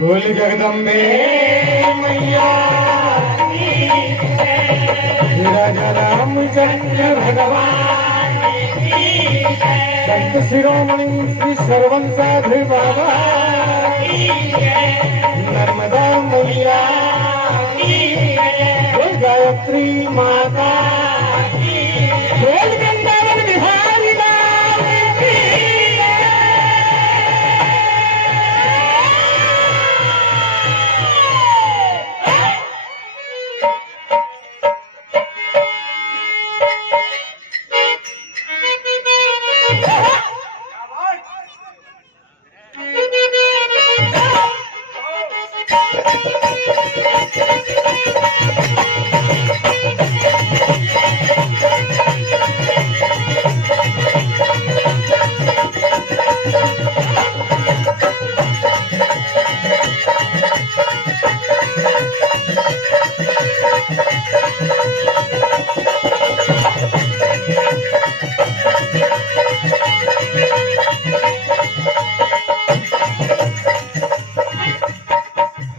बोल जगदम्बे मैया राजा रामचंद्र भगवान संत शिरोमणि श्री सरवन साधु बाबा नर्मदा मैया गायत्री माता बोल वृंदावन बिहारी लाल की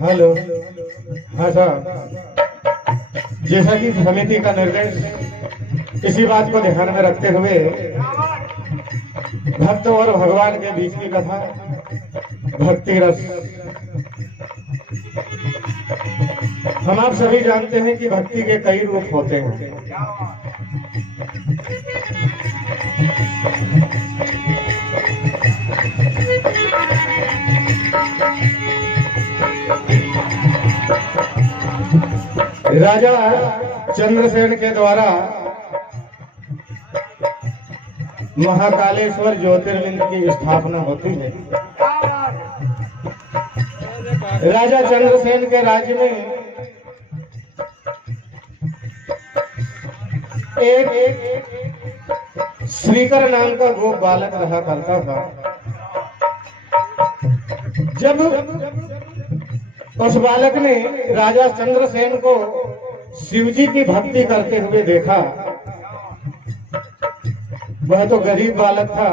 हेलो। हाँ साहब, जैसा कि समिति का निर्देश, इसी बात को ध्यान में रखते हुए भक्त और भगवान के बीच की कथा भक्ति रस। हम आप सभी जानते हैं कि भक्ति के कई रूप होते हैं। राजा चंद्रसेन के द्वारा महाकालेश्वर ज्योतिर्लिंग की स्थापना होती है। राजा चंद्रसेन के राज्य में एक श्रीकर नाम का गोप बालक रहा करता था। जब उस बालक ने राजा चंद्रसेन को शिवजी की भक्ति करते हुए देखा, वह तो गरीब बालक था।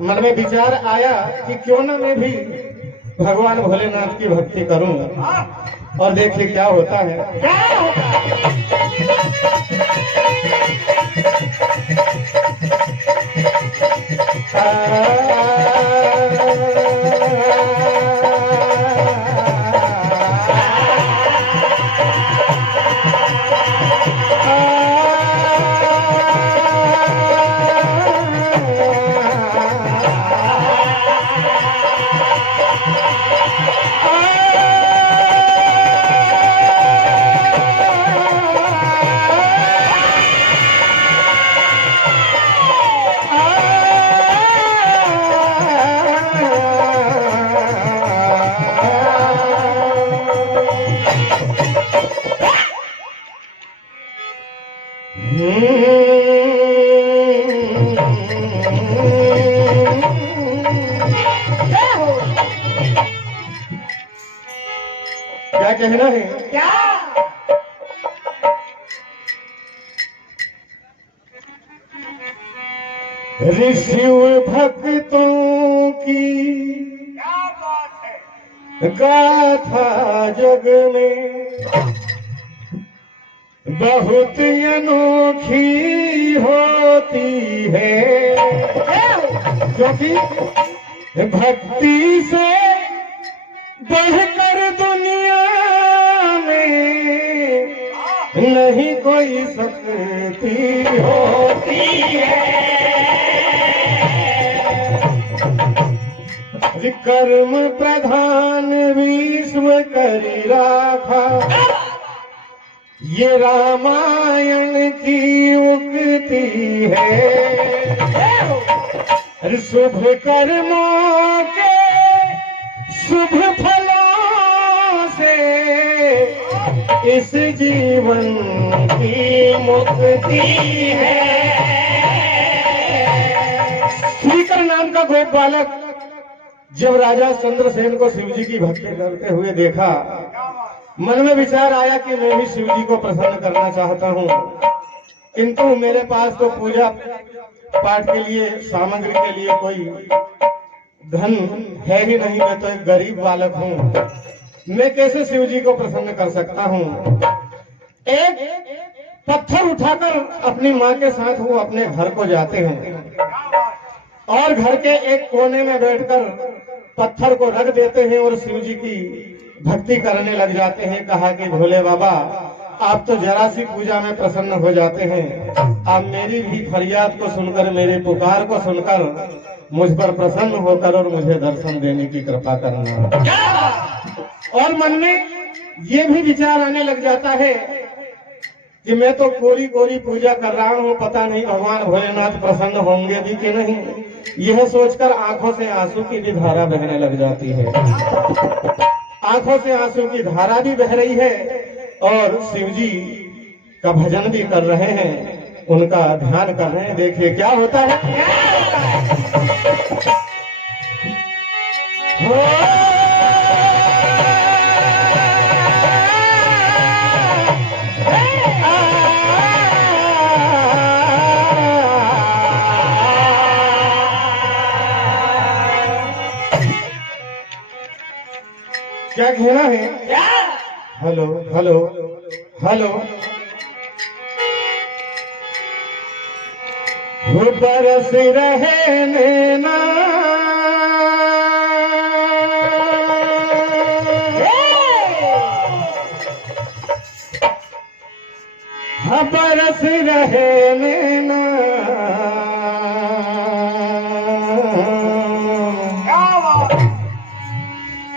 मन में विचार आया कि क्यों न मैं भी भगवान भोलेनाथ की भक्ति करूं और देखिए क्या होता है। क्या कहना है? क्या ऋषिव भक्तों की क्या बात है, गाथा जग में बहुत अनोखी होती है, क्योंकि भक्ति से बढ़कर दुनिया में नहीं कोई शक्ति होती है। कर्म प्रधान विश्व करी राखा, ये रामायण की उक्ति है। शुभ कर्मों के शुभ फलों से इस जीवन की मुक्ति है। श्रीकर नाम का गोप बालक जब राजा चंद्रसेन को शिव जी की भक्ति करते हुए देखा, मन में विचार आया कि मैं भी शिव जी को प्रसन्न करना चाहता हूँ, किंतु मेरे पास तो पूजा पाठ के लिए सामग्री के लिए कोई धन है ही नहीं। मैं तो एक गरीब बालक हूँ, मैं कैसे शिव जी को प्रसन्न कर सकता हूँ। एक पत्थर उठाकर अपनी माँ के साथ वो अपने घर को जाते हैं और घर के एक कोने में बैठकर पत्थर को रख देते हैं और शिव जी की भक्ति करने लग जाते हैं। कहा कि भोले बाबा, आप तो जरा सी पूजा में प्रसन्न हो जाते हैं, आप मेरी भी फरियाद को सुनकर, मेरी पुकार को सुनकर मुझ पर प्रसन्न होकर और मुझे दर्शन देने की कृपा करना। और मन में ये भी विचार आने लग जाता है कि मैं तो कोरी कोरी पूजा कर रहा हूँ, पता नहीं भगवान भोलेनाथ प्रसन्न होंगे भी कि नहीं। यह सोचकर आंखों से आंसू की भी धारा बहने लग जाती है। आंखों से आंसू की धारा भी बह रही है और शिव जी का भजन भी कर रहे हैं, उनका ध्यान कर रहे हैं। देखिए क्या होता है। क्या कहना है? Hello hello hello. वो बरस रहे नैना, हाँ बरस रहे नैना,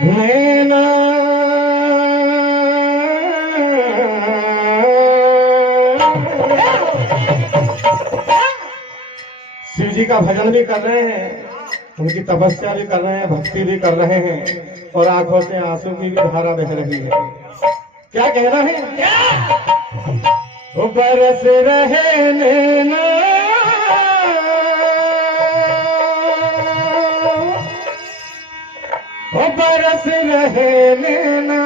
नैना शिव जी का भजन भी कर रहे हैं, उनकी तपस्या भी कर रहे हैं, भक्ति भी कर रहे हैं और आंखों से आंसू की भी धारा बह रही है। क्या कहना है? वो बरस रहे नैना, वो बरस रहे नैना,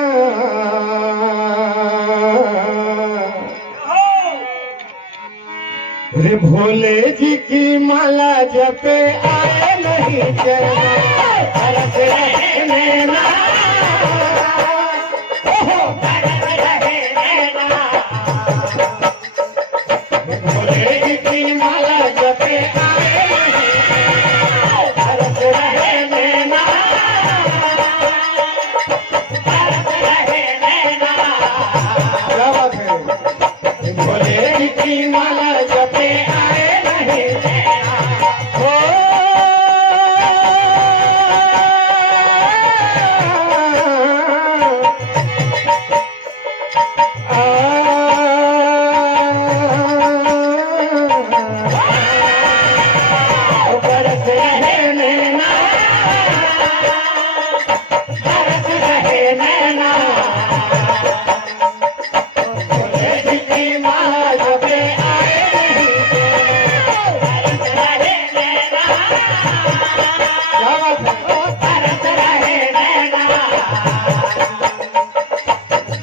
रे भोले जी की माला जपे आए नहीं चैना, बरस रहे नैना, ओहो बरस रहे नैना, भोले जी की माला जपे आए नहीं, बरस रहे नैना, बरस रहे नैना। क्या बात है? भोले जी की माला जपे आए नहीं नैना, बरस रहे नैना, बरस रहे नैना, भोले जी की माला जपे आए नहीं नैना, बरस रहे नैना। क्या बात है? बरस रहे नैना,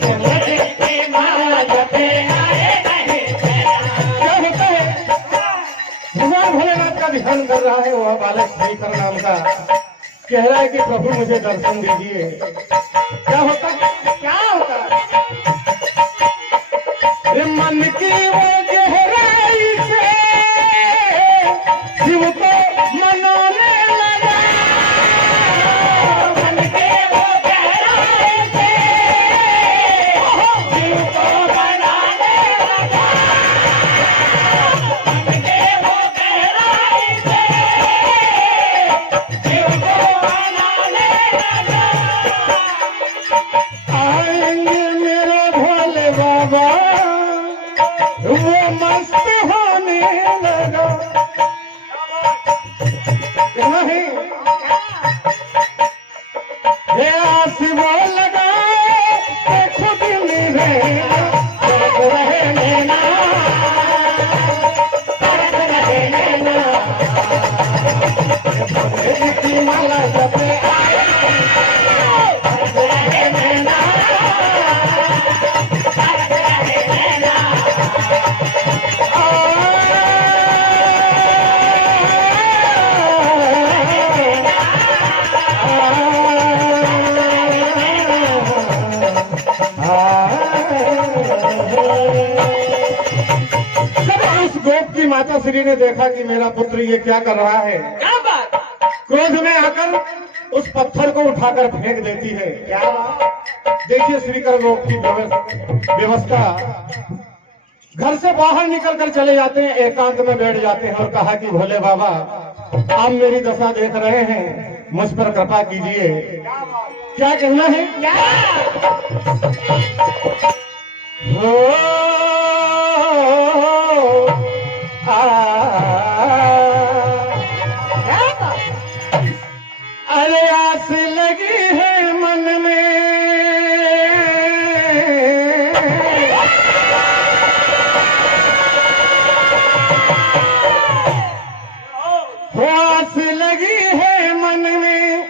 भोले जी की माला जपे आए नहीं नैना। क्या होता है? भगवान भोलेनाथ का ध्यान कर रहा है वह बालक श्रीकर नाम का, कह रहा है कि प्रभु मुझे दर्शन दीजिए। क्या होता है? क्या होता है? रे मन की वो गहराई से शिव को मनाने लगा, मन की वो गहराई से शिव को मनाने लगा, मन की वो गहराई से शिव को मनाने लगा। आएंगे मेरे भोले बाबा, वो मस्त होने लगा। नहीं ये आस वो लगा खुद मेरे की माला जपे आए गोप की माता श्री ने देखा कि मेरा पुत्र ये क्या कर रहा है, क्या बात? क्रोध में आकर उस पत्थर को उठाकर फेंक देती है। क्या बात? देखिए श्रीकर गोप की व्यवस्था, घर से बाहर निकलकर चले जाते हैं, एकांत में बैठ जाते हैं और कहा कि भोले बाबा आप मेरी दशा देख रहे हैं, मुझ पर कृपा कीजिए। क्या कहना है? क्या? अरे आस लगी है मन में, आस लगी है मन में,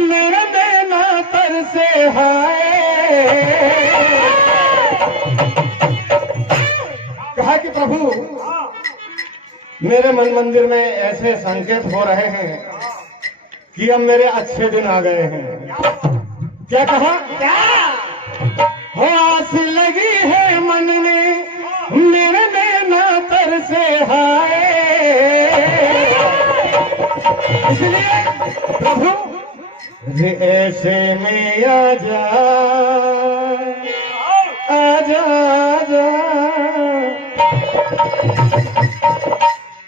मेरा देना तर से हाय। कहा कि प्रभु मेरे मन मंदिर में ऐसे संकेत हो रहे हैं कि अब मेरे अच्छे दिन आ गए हैं। क्या कहा? क्या? हो आस लगी है मन में, मेरे देना तर से हाय। इसलिए प्रभु ऐसे में आ जा, आजा आजा,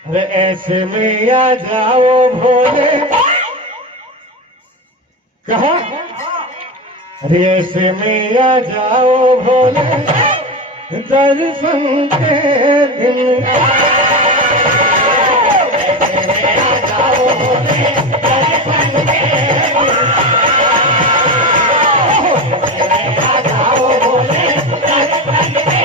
अरे ऐसे में आ जाओ भोले। कहा? अरे ऐसे में आ जाओ भोले, दर्शन के दिन आ जाओ भोले, दर्शन के आ जाओ भोले, दर्शन के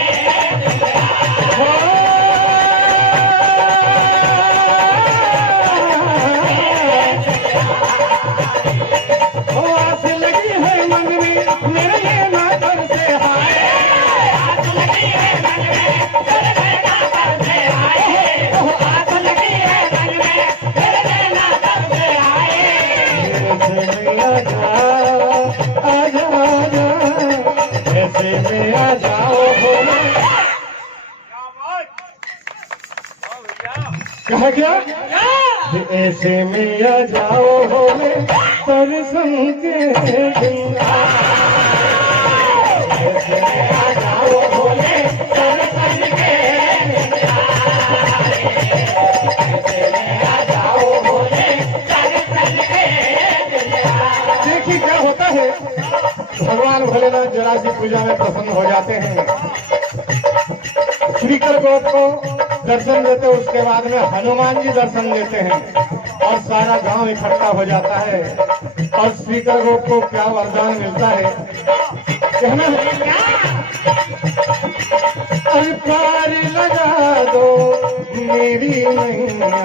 कहा क्या? ऐसे में आ जाओ भोले, दर्शन के दिन ऐसे में आ जाओ भोले, दर्शन के ऐसे में आ जाओ भोले, दर्शन के। देखिए क्या होता है, भगवान भोलेनाथ जरा सी पूजा में प्रसन्न हो जाते हैं, श्रीकर गोप को दर्शन देते, उसके बाद में हनुमान जी दर्शन देते हैं और सारा गांव इकट्ठा हो जाता है और श्रीकर गोप को क्या वरदान मिलता है, कहना है? अरे पार लगा दो मेरी मैया,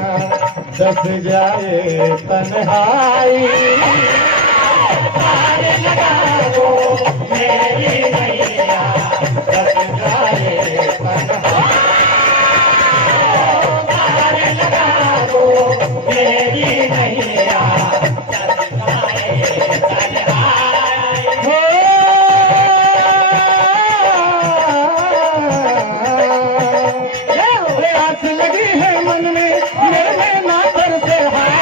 दस जाए तन्हाई, पार लगा दो मेरी मैया, दस जाए तन्हाई, मेरी नैया आस लगी है मन में, मेरे ना तर से हाय।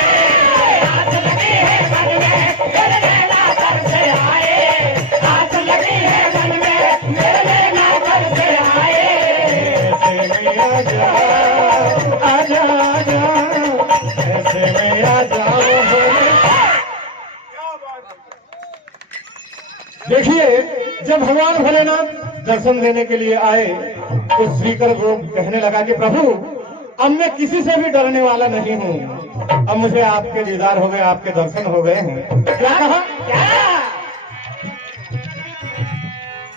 आस लगी है मन में, मेरे ना तर से हाय। आस लगी है मन में, मेरे ना तर से हाय। ऐसे में आ जा, आजा आजा, ऐसे में आ जाओ भोले। देखिए जब भगवान भोलेनाथ दर्शन देने के लिए आए तो श्रीकर गोप कहने लगा कि प्रभु अब मैं किसी से भी डरने वाला नहीं हूँ, अब मुझे आपके दीदार हो गए, आपके दर्शन हो गए हैं। क्या कहा? क्या?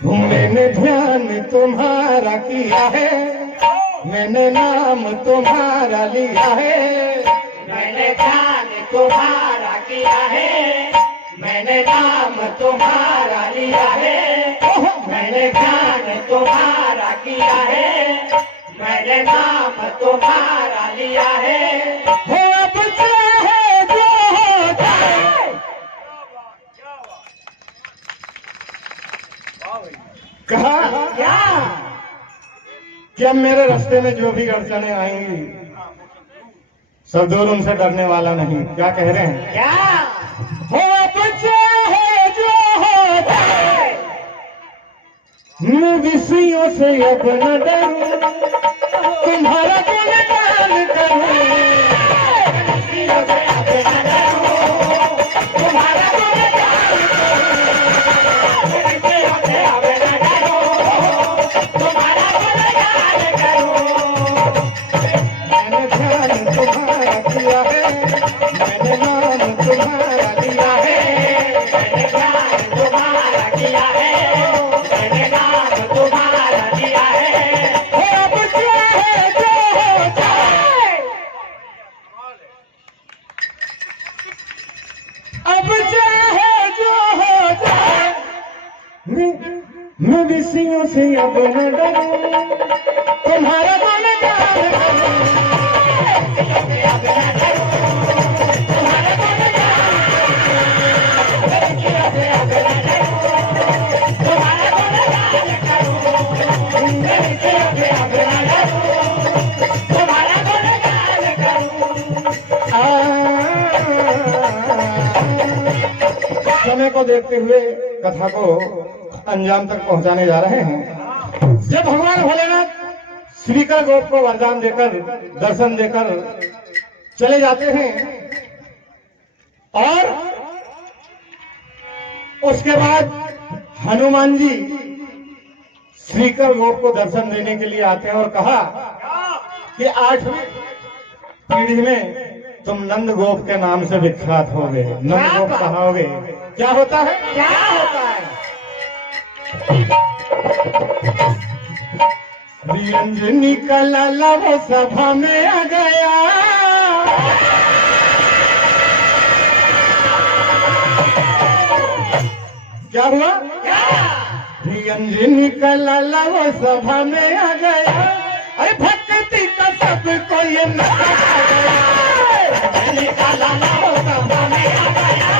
मैंने ध्यान तुम्हारा किया है, मैंने नाम तुम्हारा लिया है, मैंने ध्यान तुम्हारा किया है, मैंने नाम तुम्हारा लिया है, मैंने ध्यान तुम्हारा किया है, मैंने नाम तुम्हारा लिया है। हो अब चाहे जो हो जाए। कहा क्या कि अब मेरे रास्ते में जो भी अड़चने आएंगी सब दूर, उनसे डरने वाला नहीं। क्या कह रहे हैं? क्या हो अब चाहे जो हो जाए, मैं विषयों से अब न डरूं, तुम्हारा गुणगान करूं। विषयों से अब न डरूं, तुम्हारा गुणगान करूं। विषयों से अब न डरूं, तुम्हारा गुणगान करूं। मैंने ध्यान तुम्हारा किया है, मैंने नाम तुम्हारा लिया है, मैंने ध्यान तुम्हारा किया है, मैंने नाम तुम्हारा लिया है। हो अब चाहे जो हो जाए, अब चाहे जो हो जाए, मैं विषयों से अब न डरूं, तुम्हारा गुणगान करूं। विषयों से अब न डरूं, तुम्हारा गुणगान करूं। विषयों से अब न डरूं, तुम्हारा गुणगान करूं। विषयों से अब न डरूं, तुम्हारा गुणगान करूं। समय को देखते हुए कथा को अंजाम तक पहुंचाने जा रहे हैं। जब भगवान भोलेनाथ श्रीकर गोप को वरदान देकर, दर्शन देकर चले जाते हैं और उसके बाद हनुमान जी श्रीकर गोप को दर्शन देने के लिए आते हैं और कहा कि 8वीं पीढ़ी में तुम नंद गोप के नाम से विख्यात हो गए। नंद गोप कहाओगे? क्या होता है? क्या होता है? अंजनी का लाला वो सभा में आ गया, क्या हुआ? अंजनी का लाला वो सभा में आ गया, अरे भक्ति का सबको ये नशा आ गया। अंजनी का लाला वो सभा में आ गया,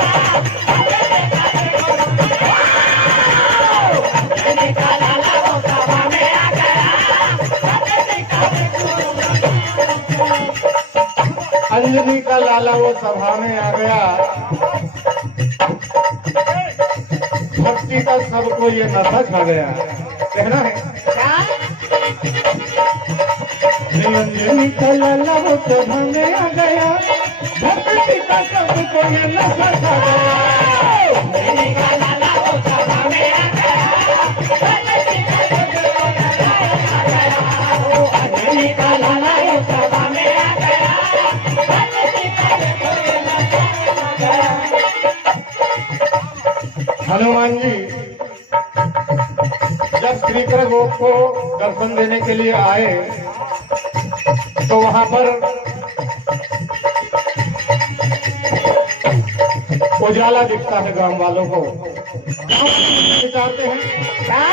अंजनी का लाला वो सभा में आ गया, अंजनी का लाला वो सभा में आ गया, भक्ति का सबको ये नशा छा गया। कहना है अंजनी का लाला वो सभा में आ गया, भक्ति का सबको ये नशा छा गया। अंजनी का लाला वो सभा में आ गया, भक्ति का सबको नशा छा गया। अंजनी का लाला वो सभा में आ गया, भक्ति का सबको नशा छा गया। हनुमान जी जब श्रीकर गोप को दर्शन देने के लिए आए तो वहां पर उजाला दिखता है गांव वालों को। गांव वाले विचारते हैं क्या